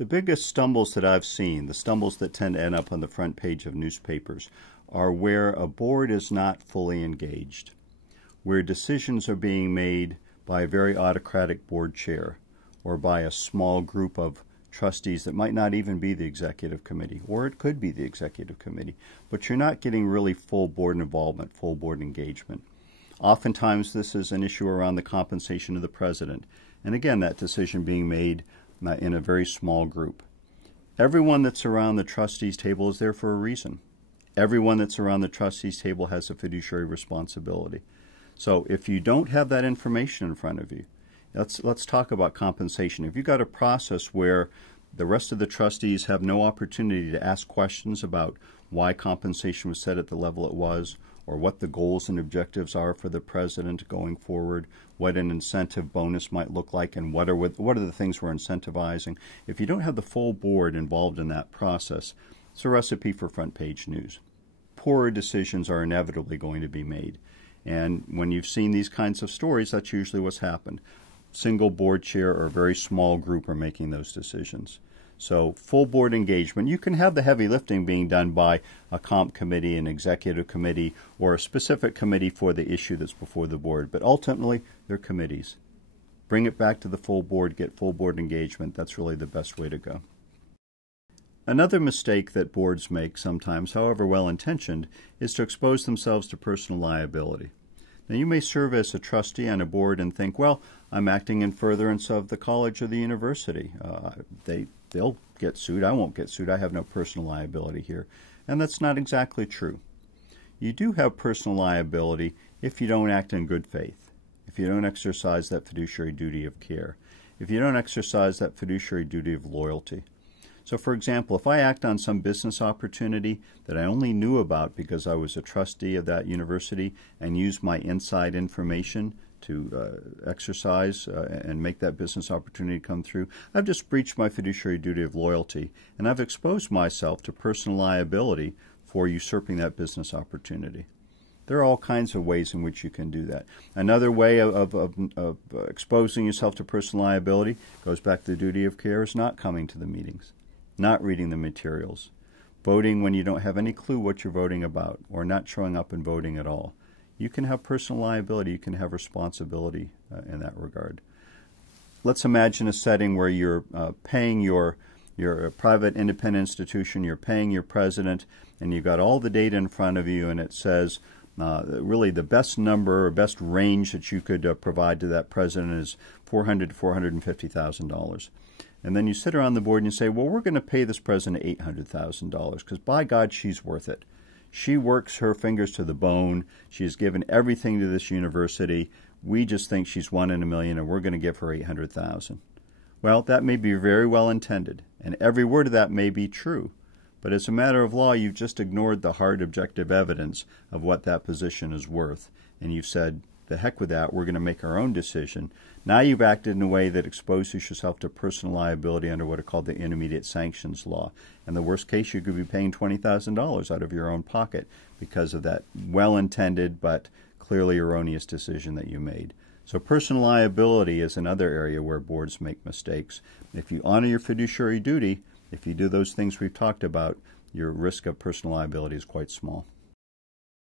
The biggest stumbles that I've seen, the stumbles that tend to end up on the front page of newspapers, are where a board is not fully engaged, where decisions are being made by a very autocratic board chair or by a small group of trustees that might not even be the executive committee, or it could be the executive committee, but you're not getting really full board involvement, full board engagement. Oftentimes this is an issue around the compensation of the president, and again, that decision being made in a very small group. Everyone that's around the trustees table is there for a reason. Everyone that's around the trustees table has a fiduciary responsibility. So if you don't have that information in front of you, let's talk about compensation. If you've got a process where the rest of the trustees have no opportunity to ask questions about why compensation was set at the level it was, or what the goals and objectives are for the president going forward, what an incentive bonus might look like, and what are the things we're incentivizing. If you don't have the full board involved in that process, it's a recipe for front page news. Poorer decisions are inevitably going to be made. And when you've seen these kinds of stories, that's usually what's happened. Single board chair or a very small group are making those decisions. So full board engagement. You can have the heavy lifting being done by a comp committee, an executive committee, or a specific committee for the issue that's before the board. But ultimately, they're committees. Bring it back to the full board, get full board engagement. That's really the best way to go. Another mistake that boards make sometimes, however well-intentioned, is to expose themselves to personal liability. Now, you may serve as a trustee on a board and think, well, I'm acting in furtherance of the college or the university. They'll get sued. I won't get sued. I have no personal liability here. And that's not exactly true. You do have personal liability if you don't act in good faith, if you don't exercise that fiduciary duty of care, if you don't exercise that fiduciary duty of loyalty. So, for example, if I act on some business opportunity that I only knew about because I was a trustee of that university and use my inside information to exercise and make that business opportunity come through, I've just breached my fiduciary duty of loyalty, and I've exposed myself to personal liability for usurping that business opportunity. There are all kinds of ways in which you can do that. Another way of exposing yourself to personal liability goes back to the duty of care is not coming to the meetings, not reading the materials, voting when you don't have any clue what you're voting about, or not showing up and voting at all. You can have personal liability, you can have responsibility in that regard. Let's imagine a setting where you're paying your private independent institution, you're paying your president, and you've got all the data in front of you, and it says really the best number or best range that you could provide to that president is $400,000 to $450,000. And then you sit around the board and you say, well, we're going to pay this president $800,000 because by God, she's worth it. She works her fingers to the bone. She has given everything to this university. We just think she's one in a million, and we're going to give her $800,000. Well, that may be very well intended, and every word of that may be true. But as a matter of law, you've just ignored the hard objective evidence of what that position is worth. And you've said, the heck with that, we're going to make our own decision. Now you've acted in a way that exposes yourself to personal liability under what are called the intermediate sanctions law. In the worst case, you could be paying $20,000 out of your own pocket because of that well-intended but clearly erroneous decision that you made. So personal liability is another area where boards make mistakes. If you honor your fiduciary duty, if you do those things we've talked about, your risk of personal liability is quite small.